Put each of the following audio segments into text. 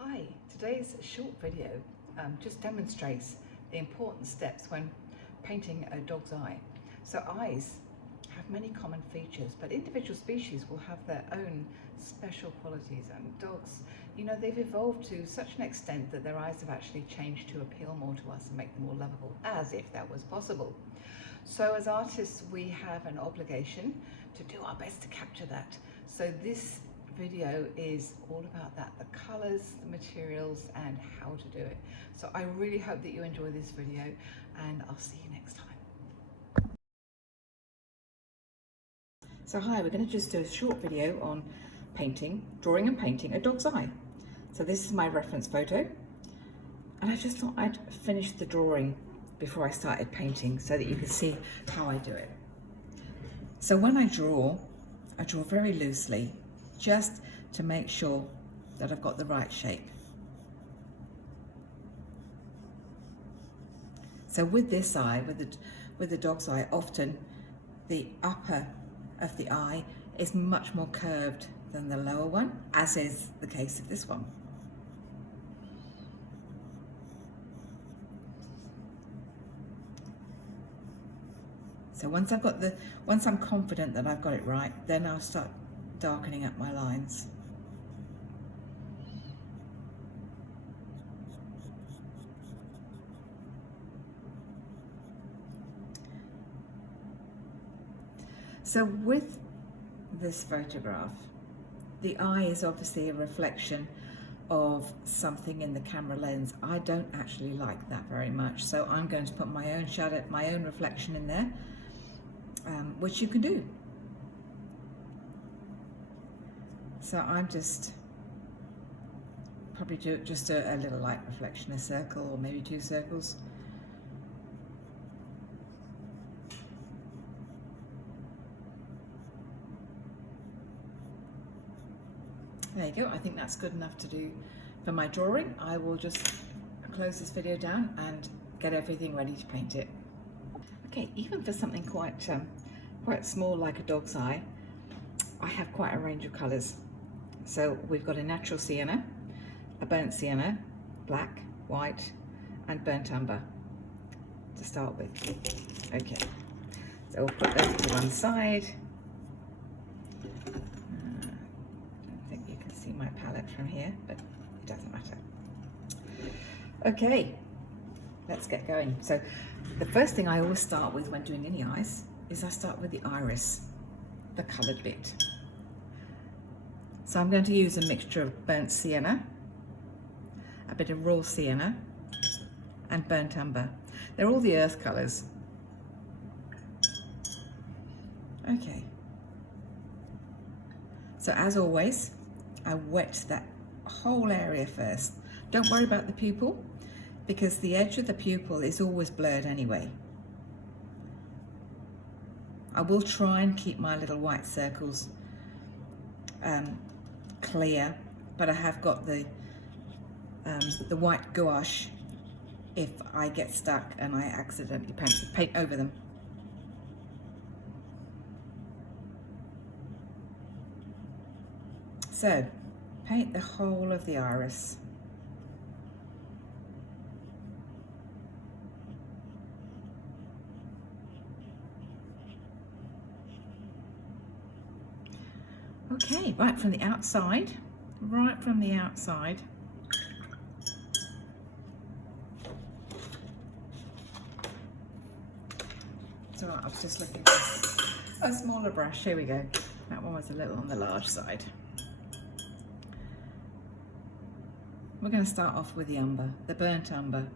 Hi, today's short video just demonstrates the important steps when painting a dog's eye. So eyes have many common features, but individual species will have their own special qualities, and dogs, they've evolved to such an extent that their eyes have actually changed to appeal more to us and make them more lovable, as if that was possible. So as artists, we have an obligation to do our best to capture that. So this video is all about that, the colors, the materials, and how to do it. So I really hope that you enjoy this video, and I'll see you next time. So hi, we're going to just do a short video on drawing and painting a dog's eye. So this is my reference photo, and I just thought I'd finish the drawing before I started painting so that you can see how I do it. So when I draw very loosely, just to make sure that I've got the right shape. So with this eye, with the dog's eye, often the upper of the eye is much more curved than the lower one, as is the case of this one. So once I'm confident that I've got it right, then I'll start darkening up my lines. So with this photograph, the eye is obviously a reflection of something in the camera lens. I don't actually like that very much, so I'm going to put my own shadow, my own reflection in there, which you can do. So I'm probably do just a little light reflection, a circle or maybe 2 circles. There you go, I think that's good enough to do for my drawing. I will just close this video down and get everything ready to paint it. Okay, even for something quite small like a dog's eye, I have quite a range of colours. So we've got a natural sienna, a burnt sienna, black, white, and burnt umber to start with. Okay, so we'll put those to one side. I don't think you can see my palette from here, but it doesn't matter. Okay, let's get going. So the first thing I always start with when doing any eyes is I start with the iris, the coloured bit. So I'm going to use a mixture of burnt sienna, a bit of raw sienna, and burnt umber. They're all the earth colours. Okay. So as always, I wet that whole area first. Don't worry about the pupil, because the edge of the pupil is always blurred anyway. I will try and keep my little white circles clear, but I have got the white gouache if I get stuck and I accidentally paint over them. So paint the whole of the iris. Okay, right from the outside. So I was just looking for a smaller brush. Here we go. That one was a little on the large side. We're going to start off with the umber, the burnt umber.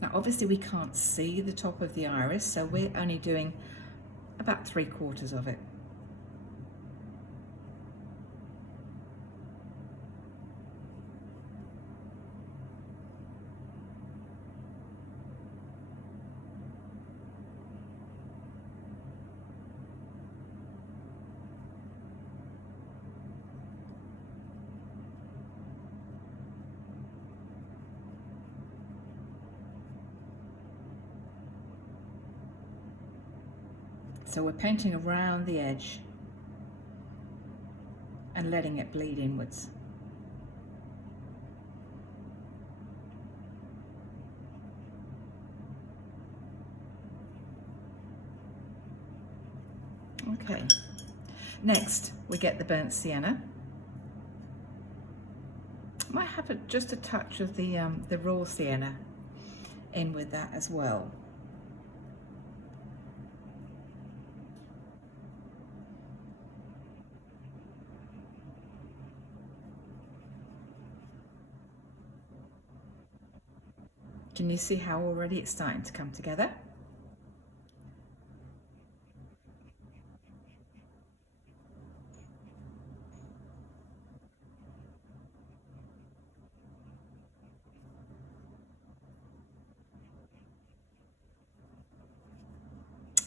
Now obviously we can't see the top of the iris, so we're only doing about 3/4 of it. So we're painting around the edge. and letting it bleed inwards. Okay, next we get the burnt sienna. Might have just a touch of the raw sienna in with that as well. Can you see how already it's starting to come together?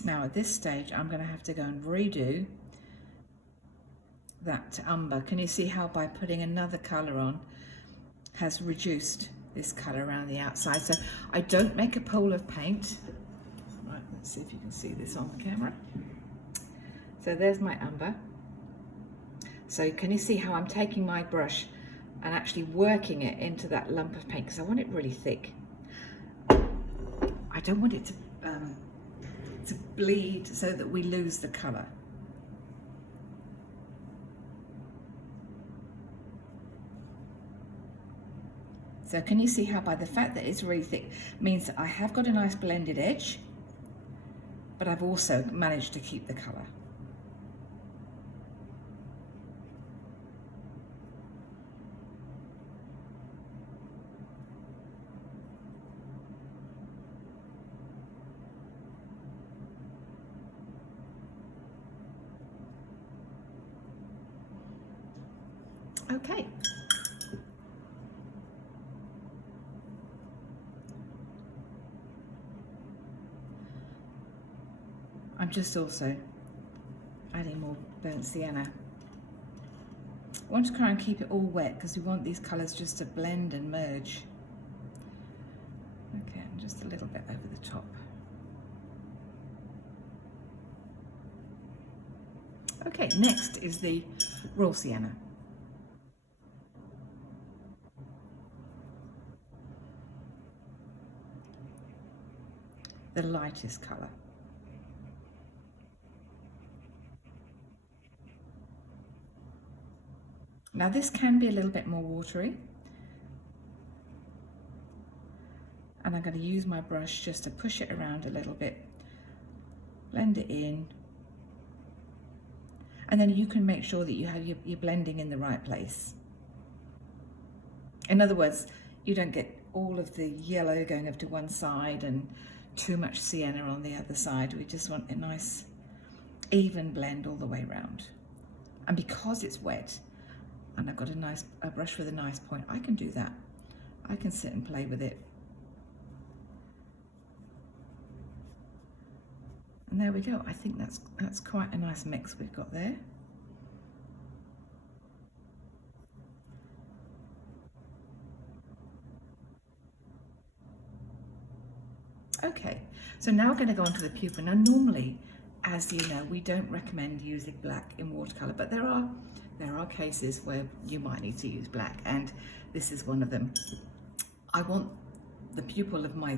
Now at this stage I'm going to have to go and redo that umber. Can you see how by putting another colour on has reduced this colour around the outside? So I don't make a pool of paint. Right, let's see if you can see this on the camera. So there's my umber. So can you see how I'm taking my brush and actually working it into that lump of paint, because I want it really thick. I don't want it to bleed so that we lose the colour. So can you see how by the fact that it's really thick means that I have got a nice blended edge, but I've also managed to keep the colour. Okay. I'm just also adding more burnt sienna. I want to try and keep it all wet because we want these colours just to blend and merge. Okay, and just a little bit over the top. Okay, next is the raw sienna. The lightest colour. Now this can be a little bit more watery, and I'm going to use my brush just to push it around a little bit, blend it in, and then you can make sure that you have your blending in the right place. In other words, you don't get all of the yellow going over to one side and too much sienna on the other side. We just want a nice even blend all the way around. And because it's wet and I've got a brush with a nice point, I can do that. I can sit and play with it. And there we go. I think that's quite a nice mix we've got there. Okay, so now we're going to go on to the pupil. Now normally, as you know, we don't recommend using black in watercolour, but there are cases where you might need to use black, and this is one of them. I want the pupil of my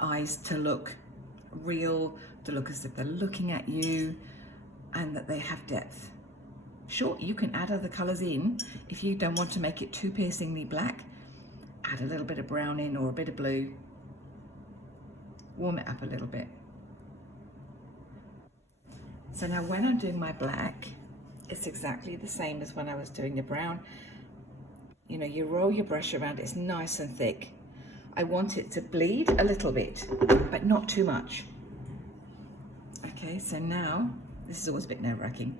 eyes to look real, to look as if they're looking at you, and that they have depth. Sure, you can add other colours in if you don't want to make it too piercingly black. Add a little bit of brown in or a bit of blue. Warm it up a little bit. So now when I'm doing my black, it's exactly the same as when I was doing the brown. You know, you roll your brush around, it's nice and thick. I want it to bleed a little bit, but not too much. Okay, so now, this is always a bit nerve-wracking.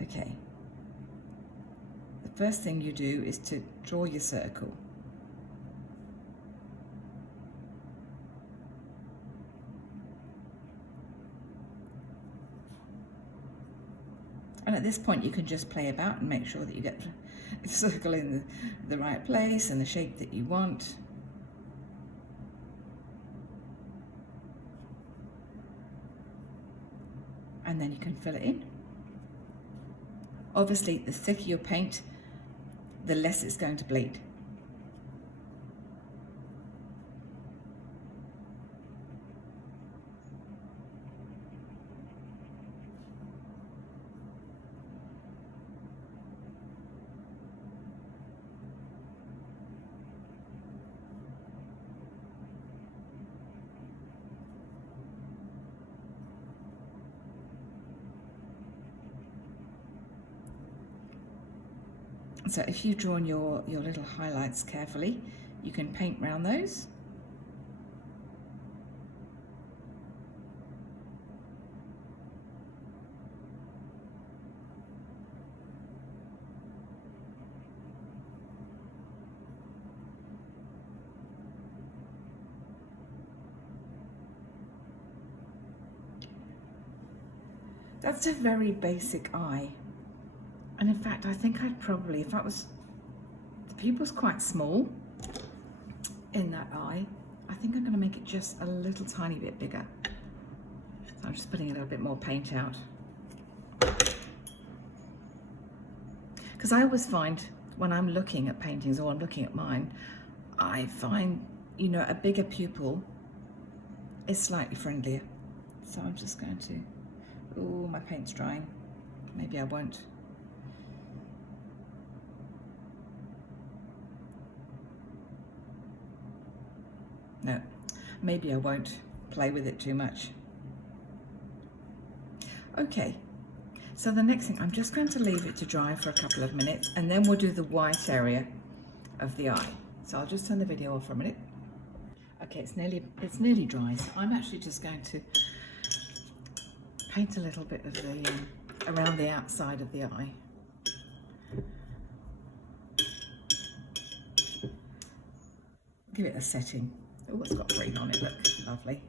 Okay. The first thing you do is to draw your circle. And at this point you can just play about and make sure that you get the circle in the right place and the shape that you want. And then you can fill it in. Obviously, the thicker your paint, the less it's going to bleed. So if you've drawn your little highlights carefully, you can paint around those. That's a very basic eye. And in fact, I think I'd probably, if that was, the pupil's quite small in that eye, I think I'm going to make it just a little tiny bit bigger. So I'm just putting a little bit more paint out. Because I always find when I'm looking at paintings or I'm looking at mine, I find, you know, a bigger pupil is slightly friendlier. So I'm just going to, oh, my paint's drying. Maybe I won't. No, maybe I won't play with it too much. Okay, so the next thing, I'm just going to leave it to dry for a couple of minutes and then we'll do the white area of the eye. So I'll just turn the video off for a minute. Okay, it's nearly dry, so I'm actually just going to paint a little bit of the, around the outside of the eye. Give it a setting. Oh, it's got green on it, look, lovely.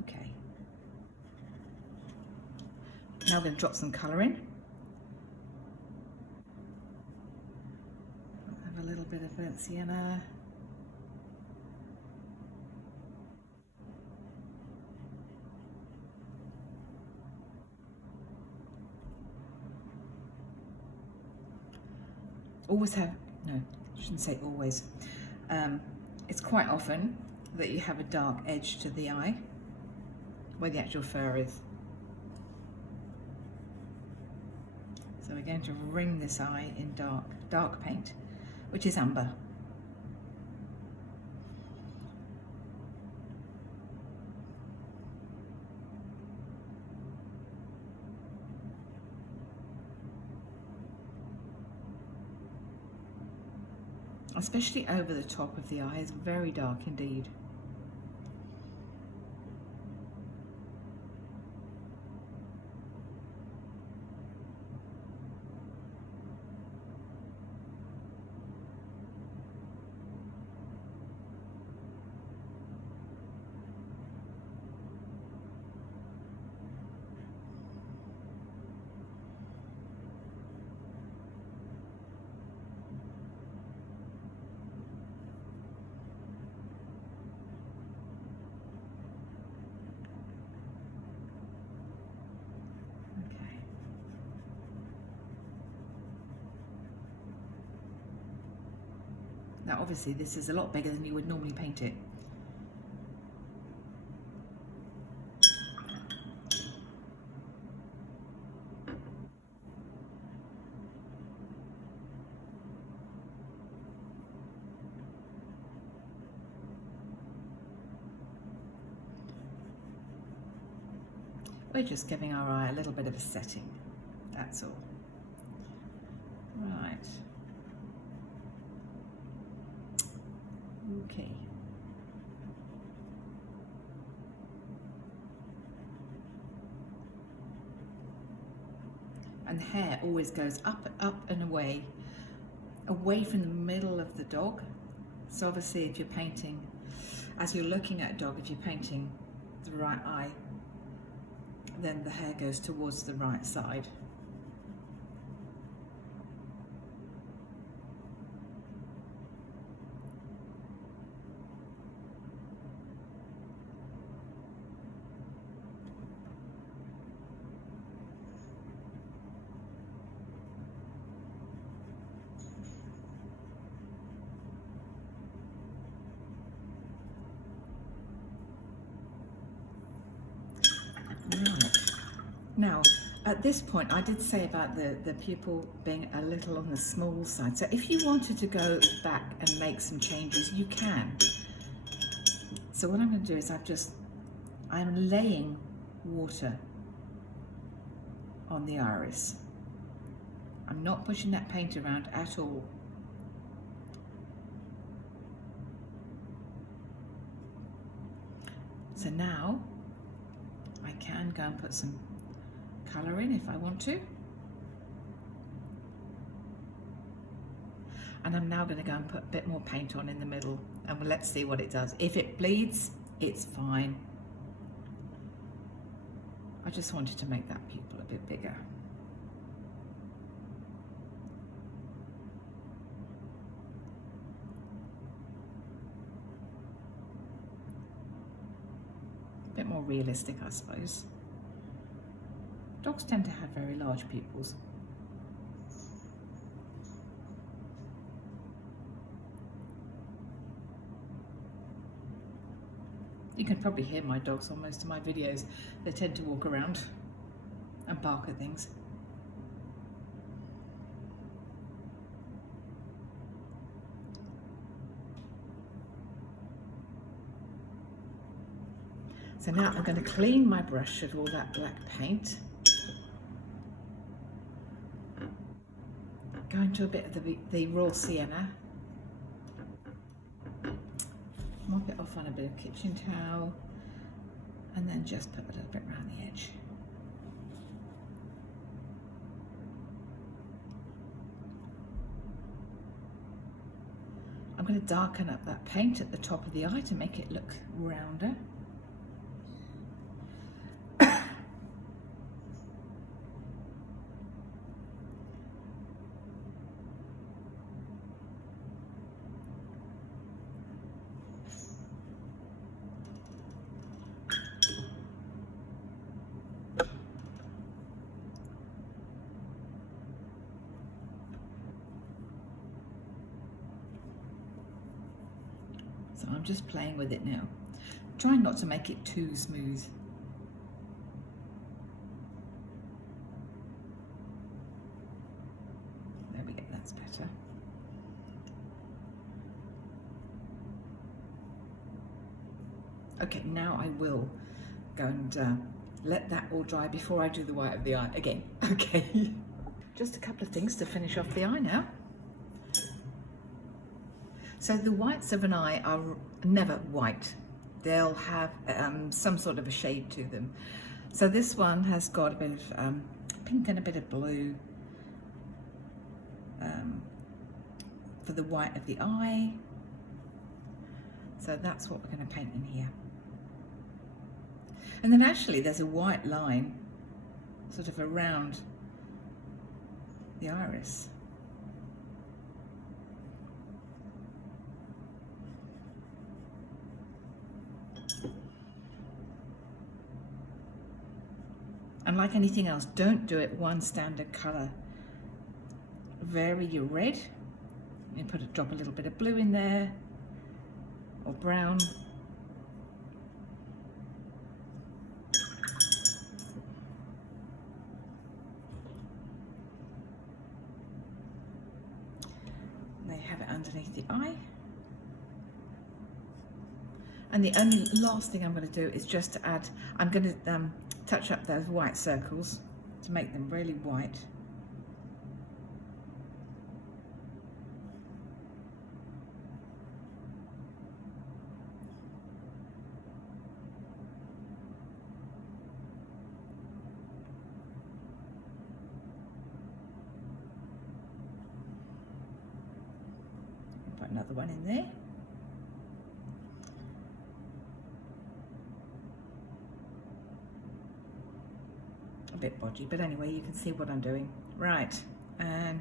Okay. Now I'm going to drop some colour in. I'll have a little bit of burnt sienna. Always have, no, I shouldn't say always. It's quite often that you have a dark edge to the eye where the actual fur is. So we're going to ring this eye in dark paint, which is amber. Especially over the top of the eye, is very dark indeed. Now obviously this is a lot bigger than you would normally paint it. We're just giving our eye a little bit of a setting, that's all. Right. Okay. And the hair always goes up and away from the middle of the dog, So obviously if you're painting, as you're looking at a dog, if you're painting the right eye, then the hair goes towards the right side. Right. Now, at this point, I did say about the pupil being a little on the small side. So if you wanted to go back and make some changes, you can. So what I'm going to do is I'm laying water on the iris. I'm not pushing that paint around at all. So now I can go and put some colour in if I want to. And I'm now going to go and put a bit more paint on in the middle, and let's see what it does. If it bleeds, it's fine. I just wanted to make that pupil a bit bigger. A bit more realistic, I suppose. Dogs tend to have very large pupils. You can probably hear my dogs on most of my videos. They tend to walk around and bark at things. So now I'm going to clean my brush of all that black paint. Go into a bit of the raw sienna. Mop it off on a bit of kitchen towel, and then just put a little bit around the edge. I'm going to darken up that paint at the top of the eye to make it look rounder. So I'm just playing with it now, trying not to make it too smooth. There we go, that's better. Okay, now I will go and let that all dry before I do the white of the eye again. Okay, just a couple of things to finish off the eye now. So the whites of an eye are never white. They'll have some sort of a shade to them. So this one has got a bit of pink and a bit of blue for the white of the eye. So that's what we're going to paint in here. And then actually there's a white line sort of around the iris. And like anything else, don't do it one standard colour. Vary your red. You drop a little bit of blue in there, or brown. And they have it underneath the eye. And the only last thing I'm going to do is just to add, I'm going to touch up those white circles to make them really white. Put another one in there. bit bodgy, but anyway, you can see what I'm doing. Right, and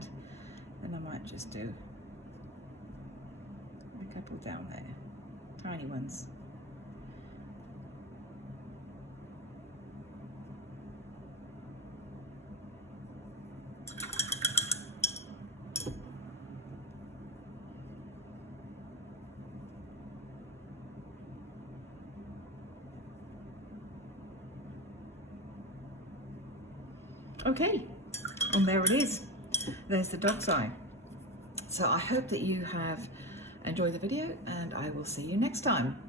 then I might just do a couple down there, tiny ones. Okay, and there it is. There's the dog's eye. So I hope that you have enjoyed the video, and I will see you next time.